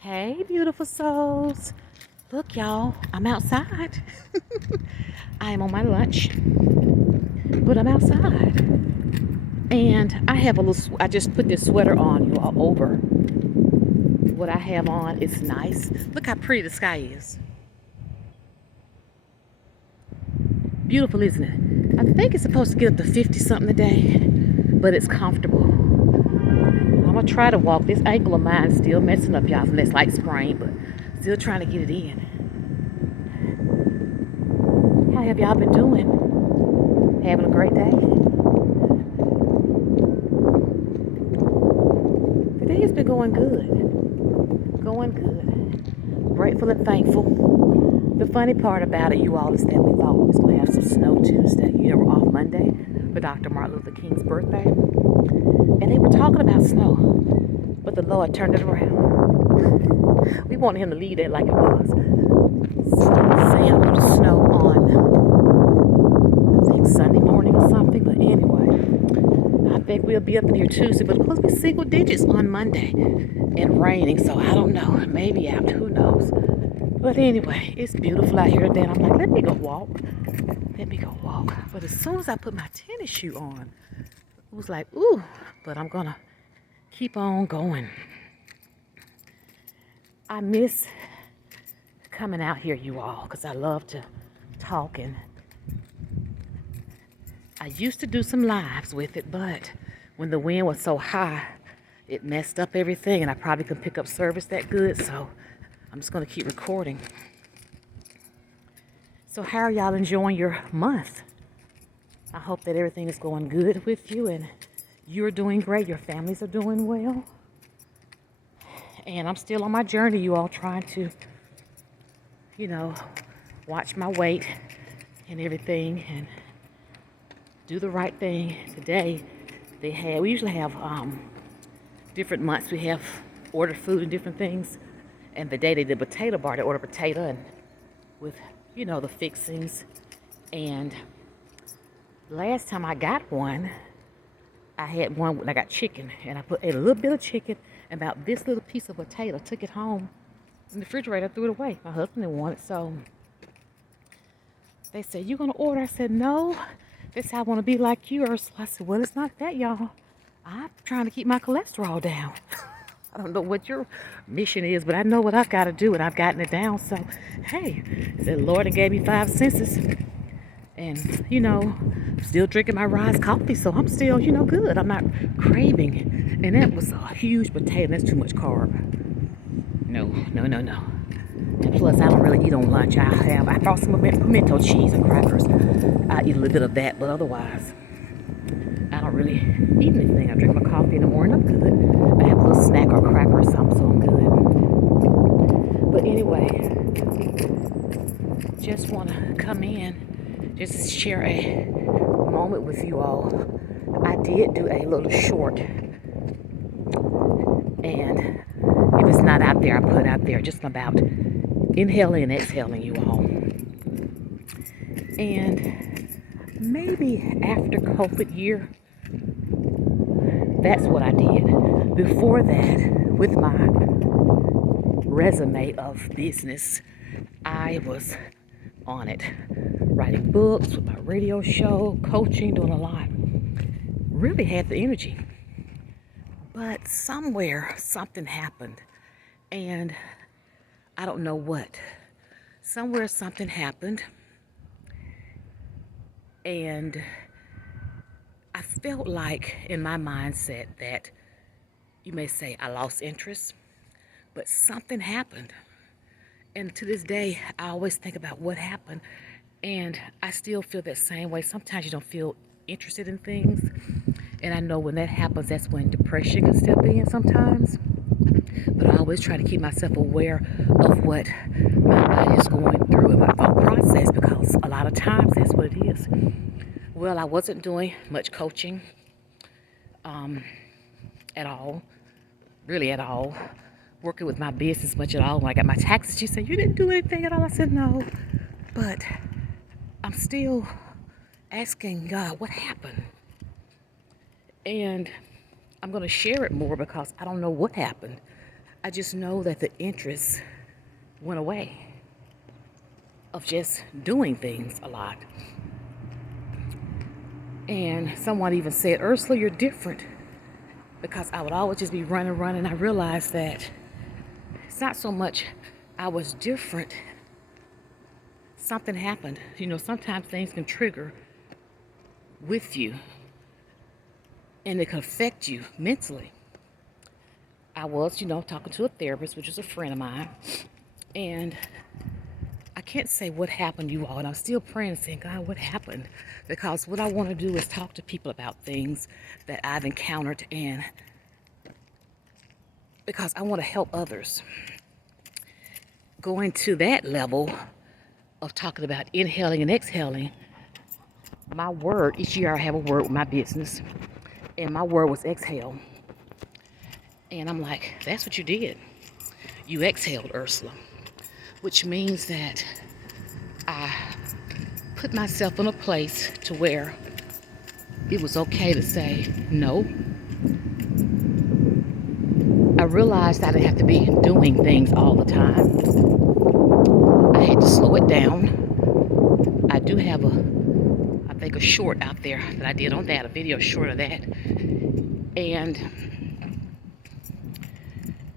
Hey, beautiful souls. Look, y'all, I'm outside. I am on my lunch, but I'm outside. And I have a little, I just put this sweater on, you all, over what I have on. It's nice. Look how pretty the sky is. Beautiful, isn't it? I think it's supposed to get up to 50 something today, but it's comfortable. I'm gonna try to walk. This ankle of mine still messing up, y'all, from this light sprain, but still trying to get it in. How have y'all been doing? Having a great day? Today has been going good. Going good. Grateful and thankful. The funny part about it, you all, is that we thought we was going to have some snow Tuesday. You know, we're off Monday for Dr. Martin Luther King's birthday. And they were talking about snow. But the Lord turned it around. We wanted him to leave that like it was. Saying a little snow on, I think, Sunday morning or something. But anyway, I think we'll be up in here Tuesday. But it's supposed to be single digits on Monday and raining. So I don't know. Maybe after, who knows. But anyway, it's beautiful out here today. And I'm like, let me go walk. Let me go walk. But as soon as I put my tennis shoe on, it was like, ooh. But I'm going to keep on going. I miss coming out here, you all, because I love to talk. And I used to do some lives with it, but when the wind was so high, it messed up everything, and I probably couldn't pick up service that good, so I'm just going to keep recording. So how are y'all enjoying your month? I hope that everything is going good with you, and you're doing great. Your families are doing well. And I'm still on my journey, you all, trying to, watch my weight and everything and do the right thing. Today, we usually have different months. We have ordered food and different things. And the day they did potato bar, they ordered potato and with, the fixings. And last time I got one, I had one when I got chicken. And I put a little bit of chicken and about this little piece of potato. Took it home in the refrigerator, threw it away. My husband didn't want it, so they said, "You gonna order?" I said, "No. This how I want to be like you, Ursula." I said, "Well, it's not that, y'all. I'm trying to keep my cholesterol down." I don't know what your mission is, but I know what I've got to do, and I've gotten it down. So, hey, said the Lord and gave me 5 senses, and still drinking my Rise coffee, so I'm still, good. I'm not craving, and that was a huge potato. That's too much carb. No, no, no, no. And plus, I don't really eat on lunch. I brought some pimento cheese and crackers. I eat a little bit of that, but otherwise, I don't really eat anything. I drink my coffee in the morning. I'm good. I have a little snack or cracker or something, so I'm good. But anyway, just want to come in, just share a moment with you all. I did do a little short, and if it's not out there, I put it out there, just about inhaling and exhaling, you all. And maybe after COVID year, that's what I did. Before that, with my resume of business, I was on it. Writing books, with my radio show, coaching, doing a lot. Really had the energy. But somewhere, something happened. And I don't know what. Somewhere something happened. And I felt like in my mindset that you may say I lost interest, but something happened. And to this day, I always think about what happened. And I still feel that same way. Sometimes you don't feel interested in things. And I know when that happens, that's when depression can step in sometimes. But I always try to keep myself aware of what my body is going through and my thought process, because a lot of times that's what it is. Well, I wasn't doing much coaching at all, really at all. Working with my business much at all. When I got my taxes, she said, "You didn't do anything at all." I said, "No." But I'm still asking God, what happened? And I'm going to share it more because I don't know what happened. I just know that the interest went away of just doing things a lot. And someone even said, Ursula, you're different. Because I would always just be running. I realized that it's not so much I was different. Something happened. Sometimes things can trigger with you and it can affect you mentally. I was, talking to a therapist, which is a friend of mine. And I can't say what happened, you all. And I'm still praying and saying, God, what happened? Because what I want to do is talk to people about things that I've encountered, and because I want to help others. Going to that level of talking about inhaling and exhaling, my word, each year I have a word with my business, and my word was exhale. And I'm like, that's what you did. You exhaled, Ursula. Which means that I put myself in a place to where it was okay to say no. I realized I didn't have to be doing things all the time. I had to slow it down. I do have a short out there that I did on that, a video short of that. And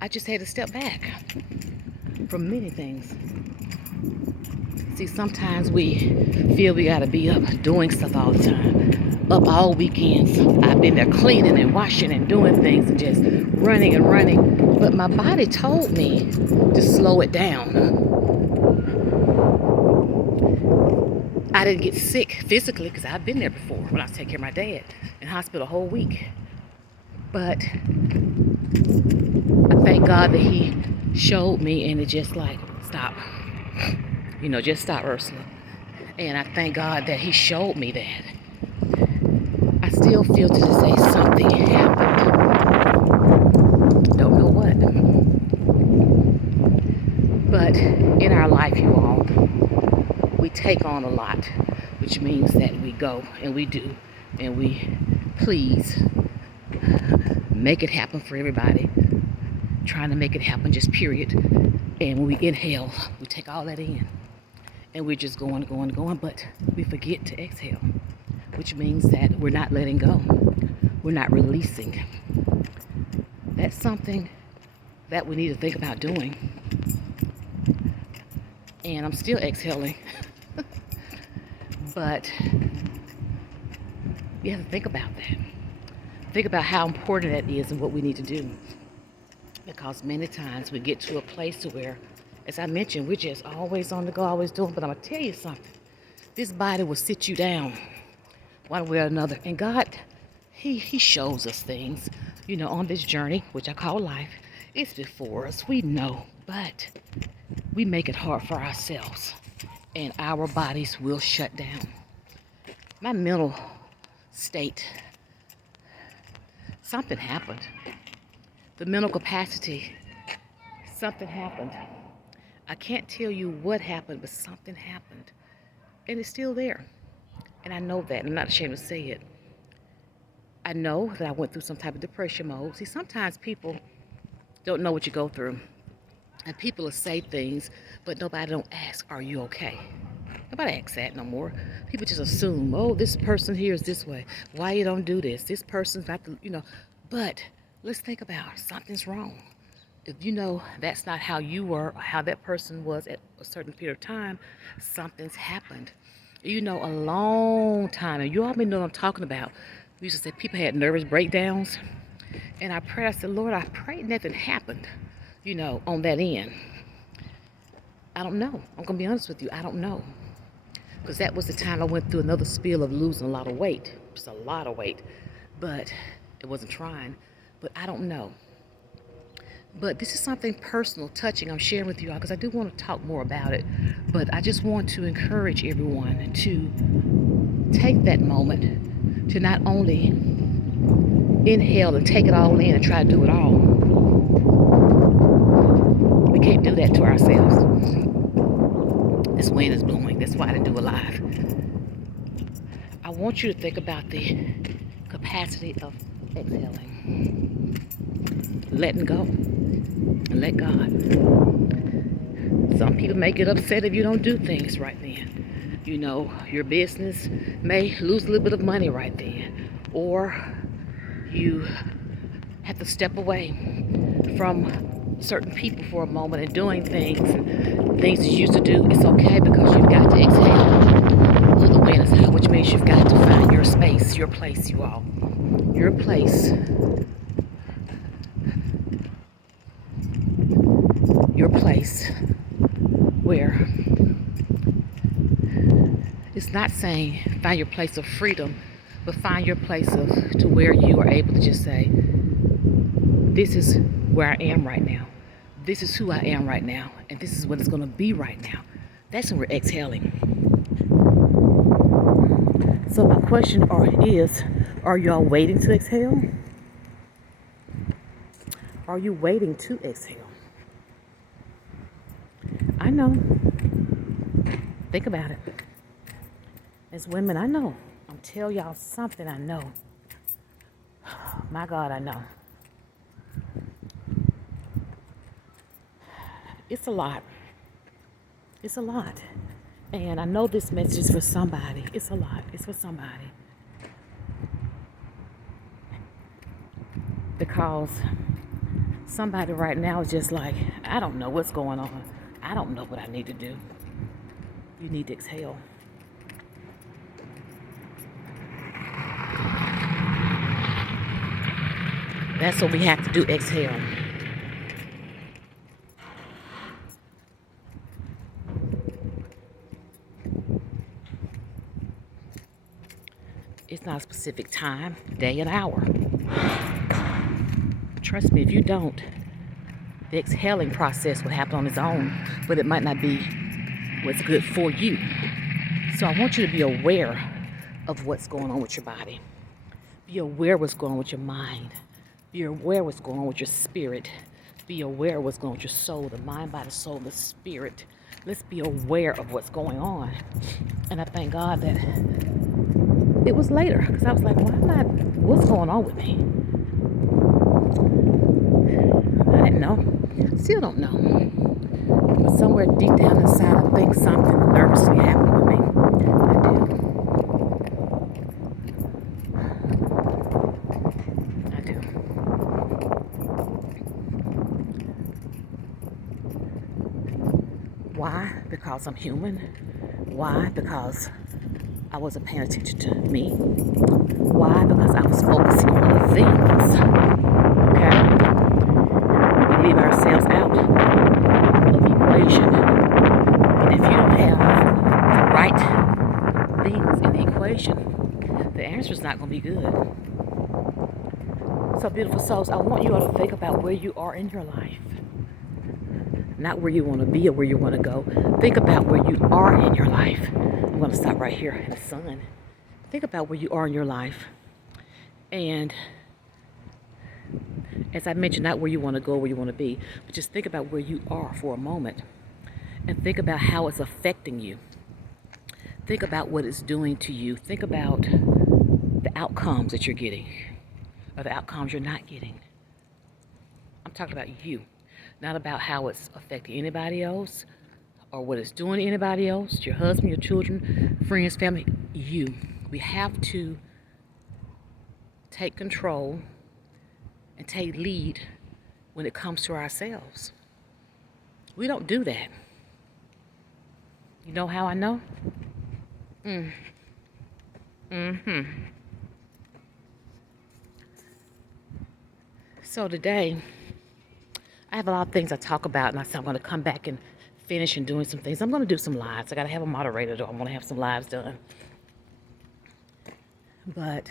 I just had to step back from many things. See, sometimes we feel we gotta be up doing stuff all the time. Up all weekends. I've been there cleaning and washing and doing things and just running and running. But my body told me to slow it down. I didn't get sick physically because I've been there before when I was taking care of my dad in hospital a whole week. But I thank God that he showed me, and it just like, stop. Just stop, Ursula. And I thank God that he showed me that. I still feel to this day something happened. Don't know what. But in our life, you all, we take on a lot, which means that we go and we do and we please make it happen for everybody. Trying to make it happen, just period. And when we inhale, we take all that in. And we're just going, but we forget to exhale, which means that we're not letting go. We're not releasing. That's something that we need to think about doing. And I'm still exhaling. But you have to think about that. Think about how important that is and what we need to do. Because many times we get to a place where, as I mentioned, we're just always on the go, always doing. But I'm going to tell you something. This body will sit you down one way or another. And God, He shows us things, on this journey, which I call life. It's before us. We know. But we make it hard for ourselves. And our bodies will shut down. My mental state, something happened. The mental capacity, something happened. I can't tell you what happened, but something happened. And it's still there. And I know that. I'm not ashamed to say it. I know that I went through some type of depression mode. See, sometimes people don't know what you go through. And people will say things, but nobody don't ask, are you okay? Nobody asks that no more. People just assume, oh, this person here is this way. Why you don't do this? This person's not the, But let's think about something's wrong. If that's not how you were or how that person was at a certain period of time, something's happened. A long time, and you all know what I'm talking about. We used to say people had nervous breakdowns. And I prayed, I said, Lord, I prayed nothing happened, on that end. I don't know. I'm going to be honest with you. I don't know. Because that was the time I went through another spill of losing a lot of weight. Just a lot of weight. But it wasn't trying. But I don't know. But this is something personal, touching, I'm sharing with you all because I do want to talk more about it. But I just want to encourage everyone to take that moment to not only inhale and take it all in and try to do it all. We can't do that to ourselves. This wind is blowing. That's why I didn't do it live. I want you to think about the capacity of exhaling. Letting go. and let God. Some people may get upset if you don't do things right then. You know, your business may lose a little bit of money right then. Or you have to step away from certain people for a moment and doing things you used to do. It's okay because you've got to exhale. Blow the wind out, which means you've got to find your space, your place, you all. Your place. Your place where it's not saying find your place of freedom, but find your place of to where you are able to just say, this is where I am right now. This is who I am right now. And this is what it's going to be right now. That's when we're exhaling. So my question is, are y'all waiting to exhale? Are you waiting to exhale? I know. Think about it. As women, I know. I'm telling y'all something I know. My God, I know. It's a lot. It's a lot. And I know this message is for somebody. It's a lot. It's for somebody. Because somebody right now is just like, I don't know what's going on. I don't know what I need to do. You need to exhale. That's what we have to do, exhale. It's not a specific time, day, and hour. Trust me, if you don't, the exhaling process will happen on its own, but it might not be what's good for you. So I want you to be aware of what's going on with your body. Be aware of what's going on with your mind. Be aware of what's going on with your spirit. Be aware of what's going on with your soul, the mind, body, soul, the spirit. Let's be aware of what's going on. And I thank God that it was later, because I was like, what's going on with me? I didn't know. Still don't know. But somewhere deep down inside, I think something nervously happened with me. I do. I do. Why? Because I'm human. Why? Because I wasn't paying attention to me. Why? Because I was focusing on other things. Okay? We leave ourselves out of the equation. And if you don't have the right things in the equation, the answer is not going to be good. So, beautiful souls, I want you all to think about where you are in your life. Not where you want to be or where you want to go. Think about where you are in your life. I'm going to stop right here in the sun. Think about where you are in your life. And as I mentioned, not where you want to go, where you want to be, but just think about where you are for a moment. And think about how it's affecting you. Think about what it's doing to you. Think about the outcomes that you're getting or the outcomes you're not getting. I'm talking about you, not about how it's affecting anybody else or what it's doing to anybody else, your husband, your children, friends, family, you. We have to take control and take lead when it comes to ourselves. We don't do that. You know how I know? So today, I have a lot of things I talk about, and I said I'm going to come back and finish and doing some things. I'm going to do some lives. I got to have a moderator, though. I want to have some lives done. But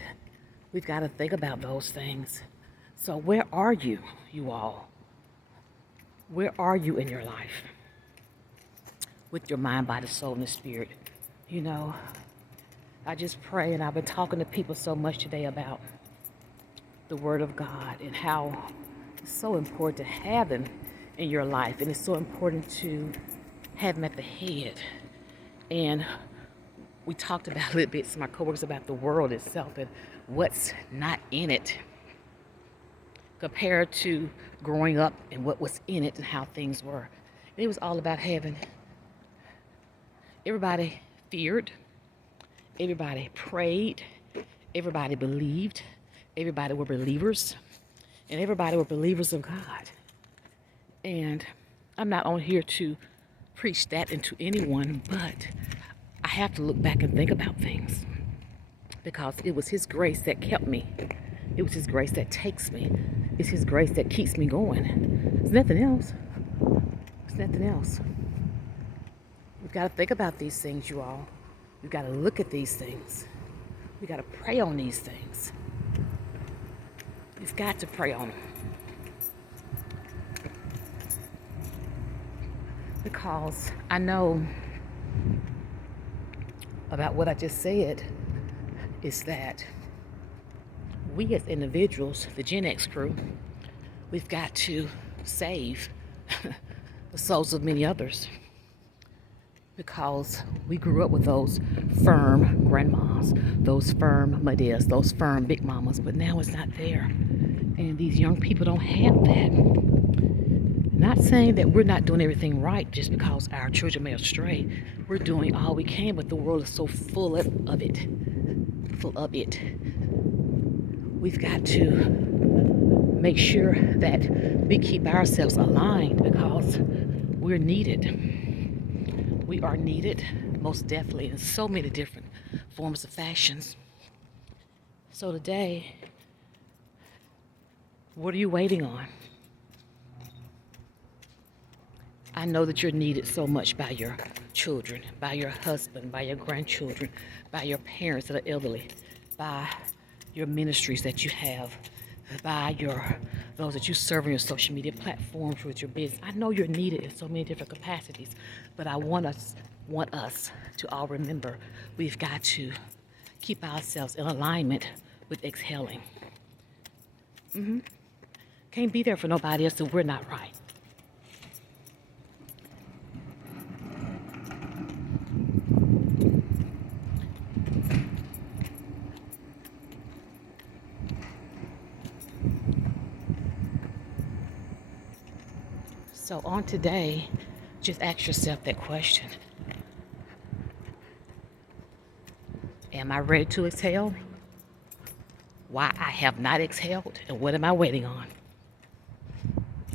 we've got to think about those things. So where are you all? Where are you in your life? With your mind, body, soul, and the spirit. You know, I just pray, and I've been talking to people so much today about the Word of God and how it's so important to have them in your life, and it's so important to have them at the head. And we talked about a little bit, some of my coworkers, about the world itself and what's not in it. compared to growing up and what was in it and how things were. It was all about heaven. Everybody feared, everybody prayed, everybody believed, everybody were believers, and everybody were believers of God. And I'm not on here to preach that into anyone, but I have to look back and think about things because it was His grace that kept me. It was His grace that takes me. It's His grace that keeps me going. It's nothing else. It's nothing else. We've got to think about these things, you all. We've got to look at these things. We've got to pray on these things. We've got to pray on them. Because I know about what I just said is that we as individuals, the Gen X crew, we've got to save the souls of many others because we grew up with those firm grandmas, those firm mamas, those firm big mamas, but now it's not there. And these young people don't have that. Not saying that we're not doing everything right just because our children may astray. We're doing all we can, but the world is so full of it. Full of it. We've got to make sure that we keep ourselves aligned because we're needed. We are needed, most definitely, in so many different forms of fashions. So today, what are you waiting on? I know that you're needed so much by your children, by your husband, by your grandchildren, by your parents that are elderly, by your ministries that you have, by those that you serve on your social media platforms with your business. I know you're needed in so many different capacities, but I want us to all remember we've got to keep ourselves in alignment with exhaling. Can't be there for nobody else if we're not right. So on today, just ask yourself that question. Am I ready to exhale? Why I have not exhaled? And what am I waiting on?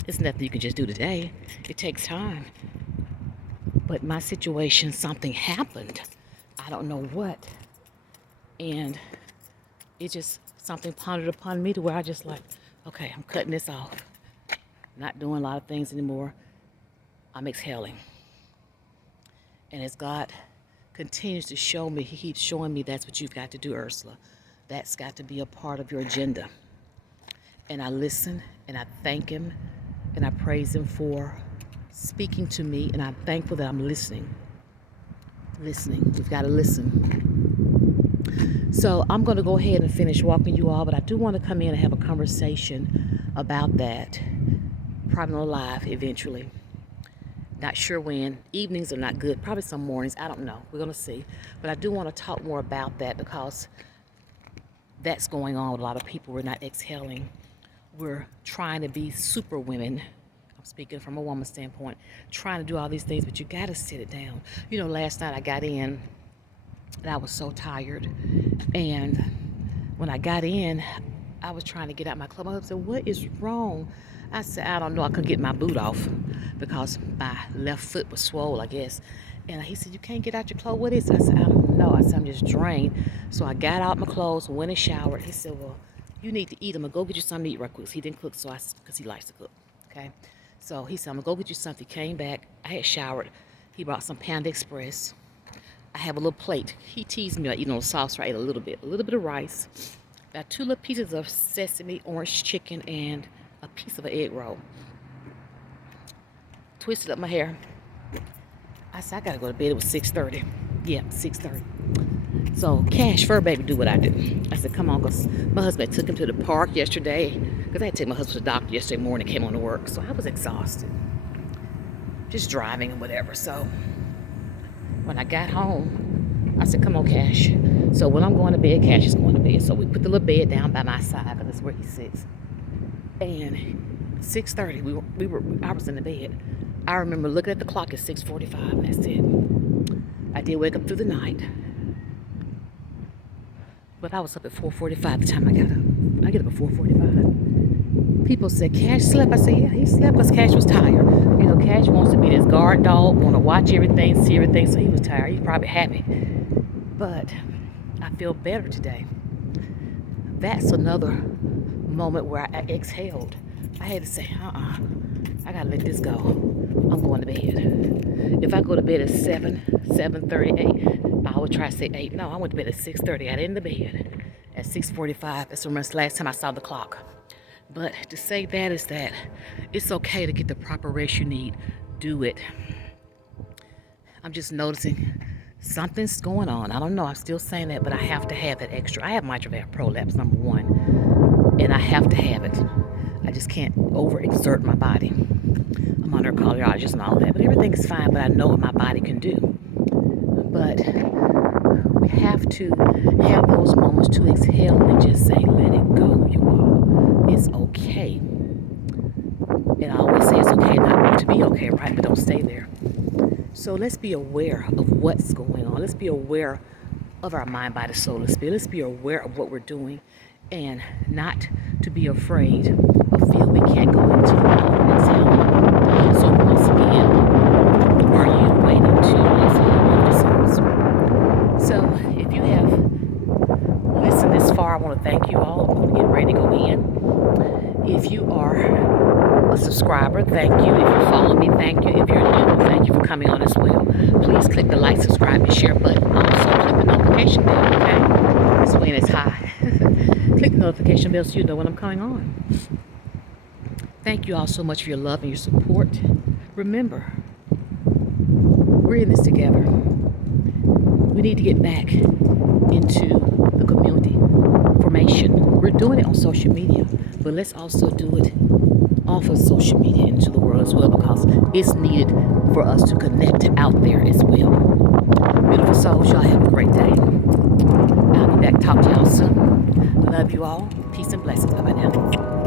It's nothing you can just do today. It takes time. But my situation, something happened. I don't know what. And it just, something pondered upon me to where I just like, okay, I'm cutting this off. Not doing a lot of things anymore. I'm exhaling. And as God continues to show me, He keeps showing me that's what you've got to do, Ursula. That's got to be a part of your agenda. And I listen and I thank Him and I praise Him for speaking to me, and I'm thankful that I'm listening. We've got to listen. So I'm going to go ahead and finish walking you all, but I do want to come in and have a conversation about that. Probably on live eventually. Not sure when. Evenings are not good. Probably some mornings. I don't know. We're going to see. But I do want to talk more about that because that's going on with a lot of people. We're not exhaling. We're trying to be super women. I'm speaking from a woman's standpoint. Trying to do all these things, but you got to sit it down. You know, last night I got in and I was so tired. And when I got in, I was trying to get out my clothes. My husband said, "What is wrong?" I said, "I don't know. I couldn't get my boot off because my left foot was swole, I guess." And he said, "You can't get out your clothes. What is it?" I said, "I don't know." I said, "I'm just drained." So I got out my clothes, went and showered. He said, "Well, you need to eat. I'm going to go get you something to eat right quick." He didn't cook, because he likes to cook. Okay. So he said, "I'm going to go get you something." He came back. I had showered. He brought some Panda Express. I have a little plate. He teased me about eating on the sauce, right? A little bit of rice. Got 2 little pieces of sesame, orange chicken, and a piece of an egg roll. Twisted up my hair. I said, "I gotta go to bed." It was 6:30. Yeah, 6:30. So cash fur baby do what I do. I said, "Come on," because my husband took him to the park yesterday. Because I had to take my husband to the doctor yesterday morning, came on to work. So I was exhausted. Just driving and whatever. So when I got home, I said, "Come on, Cash." So when I'm going to bed, Cash is going to bed. So we put the little bed down by my side because that's where he sits. And 6:30, I was in the bed. I remember looking at the clock at 6:45, and that's it. I did wake up through the night, but I was up at 4:45 the time I got up. I get up at 4:45. People said Cash slept. I said, yeah, he slept because Cash was tired. You know, Cash wants to be this guard dog, want to watch everything, see everything, so he was tired. He's probably happy. But I feel better today. That's another moment where I exhaled. I had to say, I gotta let this go. I'm going to bed. If I go to bed at 7:38, I would try to say 8. No, I went to bed at 6:30. I got in the bed at 6:45. That's the last time I saw the clock. But to say that is that it's okay to get the proper rest you need. Do it. I'm just noticing something's going on. I don't know. I'm still saying that, but I have to have that extra. I have mitral valve prolapse, number one, and I have to have it. I just can't overexert my body. I'm under a cardiologist and all that, but everything is fine, but I know what my body can do. But we have to have those moments to exhale and just say, let it go, you all. It's okay. And I always say it's okay not to be okay, right? But don't stay there. So let's be aware of what's going on. Let's be aware of our mind, body, soul, and spirit. Let's be aware of what we're doing and not to be afraid or feel we can't go into the exhale. So once again, are you waiting to exhale episodes? So if you have listened this far, I want to thank you all. I'm going to get ready to go in. If you are a subscriber, thank you. If you follow me, thank you. If you're new, thank you for coming on as well. Please click the like, subscribe, and share button. Also, click the notification bell, okay? This when it's high. Click the notification bell so you know when I'm coming on. Thank you all so much for your love and your support. Remember, we're in this together. We need to get back into the community formation. We're doing it on social media, but let's also do it off of social media into the world as well, because it's needed for us to connect out there as well. Beautiful souls, y'all have a great day. I'll be back to talk to y'all soon. Love you all. Peace and blessings. Bye-bye now.